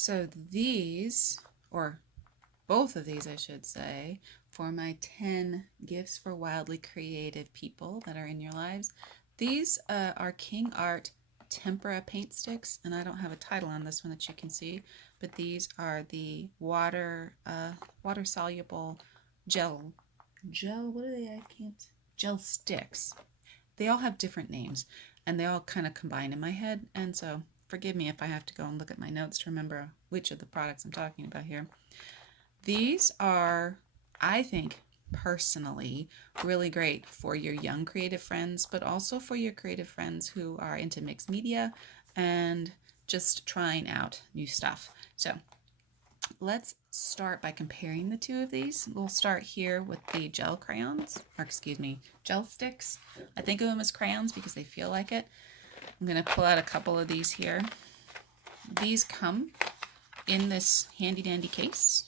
So these, or both of these I should say, for my 10 gifts for wildly creative people that are in your lives, these are KingArt Tempera paint sticks, and I don't have a title on this one that you can see, but these are the water soluble gel, what are they? I can't, gel sticks. They all have different names, and they all kind of combine in my head, and so forgive me if I have to go and look at my notes to remember which of the products I'm talking about here. These are, I think, personally, really great for your young creative friends, but also for your creative friends who are into mixed media and just trying out new stuff. So let's start by comparing the two of these. We'll start here with the gel crayons, or excuse me, gel sticks. I think of them as crayons because they feel like it. I'm going to pull out a couple of these here. These come in this handy dandy case.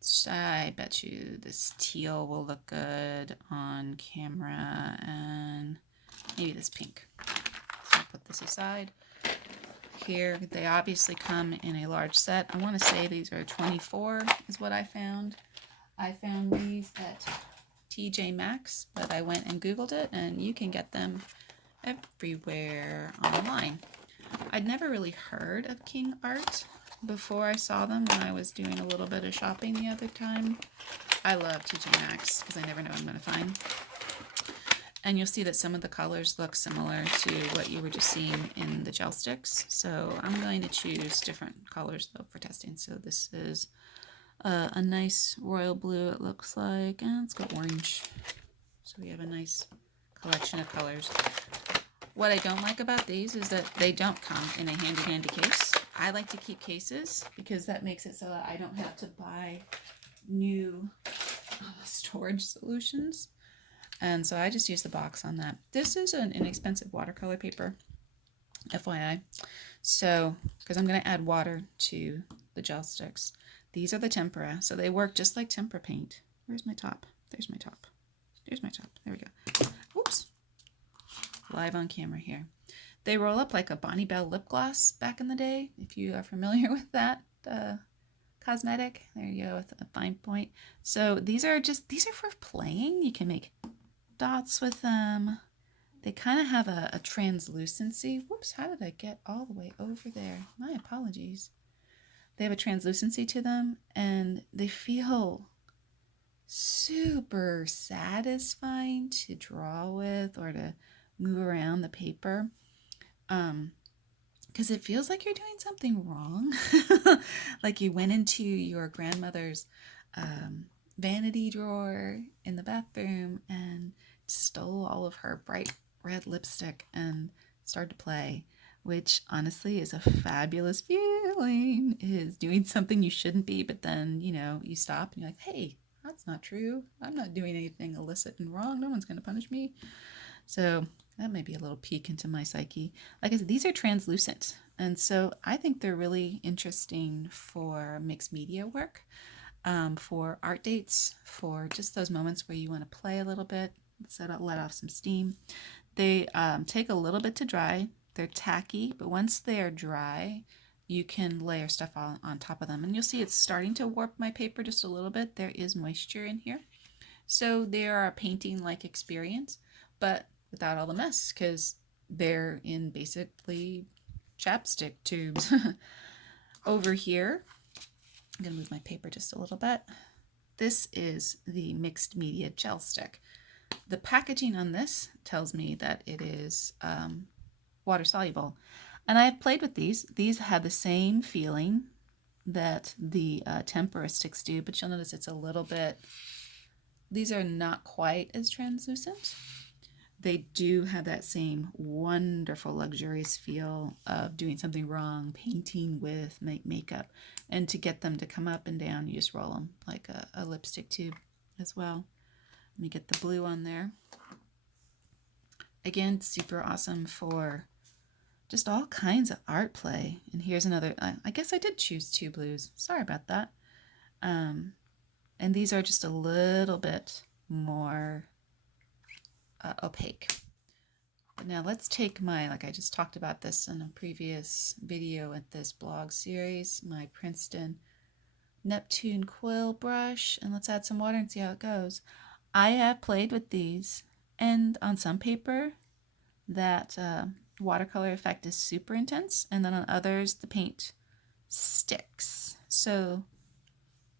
So I bet you this teal will look good on camera, and maybe this pink. So I'll put this aside. Here, they obviously come in a large set. I want to say these are 24 is what I found. I found these at TJ Maxx, but I went and Googled it, and you can get them everywhere online. I'd never really heard of KingArt before I saw them when I was doing a little bit of shopping the other time. I love TJ Maxx because I never know what I'm going to find. And you'll see that some of the colors look similar to what you were just seeing in the gel sticks. So I'm going to choose different colors though for testing. So this is a nice royal blue, it looks like, and let's go orange. So we have a nice collection of colors. What I don't like about these is that they don't come in a handy dandy case. I like to keep cases because that makes it so that I don't have to buy new storage solutions. And so I just use the box on that. This is an inexpensive watercolor paper, FYI. So, because I'm going to add water to the gel sticks. These are the Tempera. So they work just like tempera paint. Where's my top? There's my top. There's my top. There we go. Oops. Live on camera here. They roll up like a Bonnie Bell lip gloss back in the day, if you are familiar with that cosmetic. There you go with a fine point. So these are for playing. You can make dots with them. They kind of have a translucency. Whoops, how did I get all the way over there? My apologies. They have a translucency to them, and they feel super satisfying to draw with or to move around the paper. Because it feels like you're doing something wrong. Like you went into your grandmother's vanity drawer in the bathroom and stole all of her bright red lipstick and started to play, which honestly is a fabulous feeling, is doing something you shouldn't be, but then, you stop and you're like, hey, that's not true. I'm not doing anything illicit and wrong. No one's going to punish me. So that may be a little peek into my psyche. Like I said, these are translucent. And so I think they're really interesting for mixed media work, for art dates, for just those moments where you want to play a little bit, let off some steam. They take a little bit to dry. They're tacky, but once they are dry, you can layer stuff on top of them. And you'll see it's starting to warp my paper just a little bit. There is moisture in here. So they are a painting-like experience, but without all the mess, because they're in basically chapstick tubes. Over here, I'm going to move my paper just a little bit. This is the mixed media gel stick. The packaging on this tells me that it is water soluble. And I've played with these. These have the same feeling that the Tempera sticks do, but you'll notice it's a little bit, these are not quite as translucent. They do have that same wonderful, luxurious feel of doing something wrong, painting with makeup. And to get them to come up and down, you just roll them like a lipstick tube as well. Let me get the blue on there. Again, super awesome for just all kinds of art play. And here's another, I guess I did choose two blues. Sorry about that. And these are just a little bit more opaque. But now let's take my, like I just talked about this in a previous video with this blog series, my Princeton Neptune quill brush, and let's add some water and see how it goes. I have played with these, and on some paper that watercolor effect is super intense, and then on others the paint sticks. So,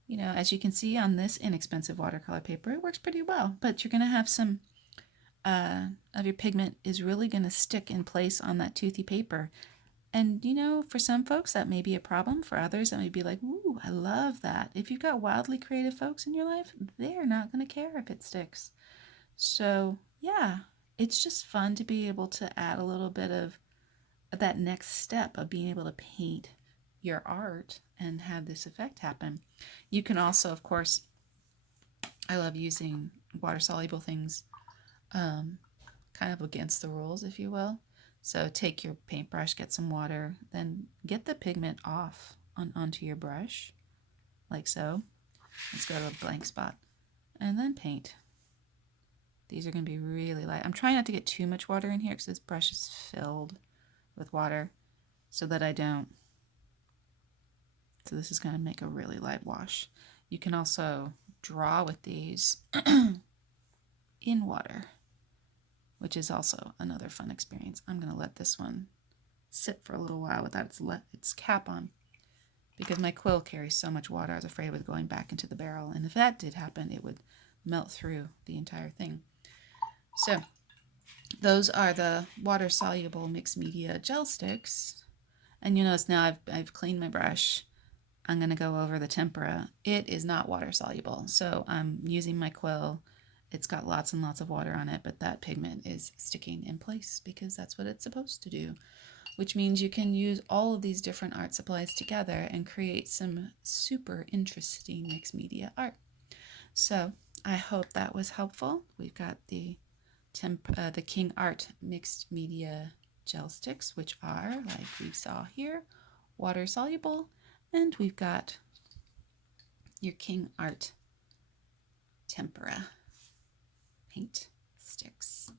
you know, as you can see on this inexpensive watercolor paper, it works pretty well, but you're going to have some of your pigment is really going to stick in place on that toothy paper. And, you know, for some folks that may be a problem. For others that may be like, ooh, I love that. If you've got wildly creative folks in your life, they're not going to care if it sticks. So, yeah, it's just fun to be able to add a little bit of that next step of being able to paint your art and have this effect happen. You can also, of course, I love using water-soluble things kind of against the rules, if you will. So take your paintbrush, get some water, then get the pigment off onto your brush, like so. Let's go to a blank spot, and then paint. These are going to be really light. I'm trying not to get too much water in here because this brush is filled with water so that I don't. So this is going to make a really light wash. You can also draw with these in water, which is also another fun experience. I'm going to let this one sit for a little while without its cap on because my quill carries so much water. I was afraid of it going back into the barrel, and if that did happen, it would melt through the entire thing. So those are the water-soluble mixed media gel sticks. And you notice now I've cleaned my brush. I'm going to go over the Tempera. It is not water-soluble, so I'm using my quill. It's got lots and lots of water on it, but that pigment is sticking in place because that's what it's supposed to do, which means you can use all of these different art supplies together and create some super interesting mixed media art. So I hope that was helpful. We've got the KingArt mixed media gel sticks, which are, like we saw here, water soluble, and we've got your KingArt Tempera paint sticks.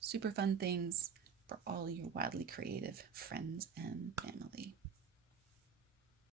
Super fun things for all your wildly creative friends and family.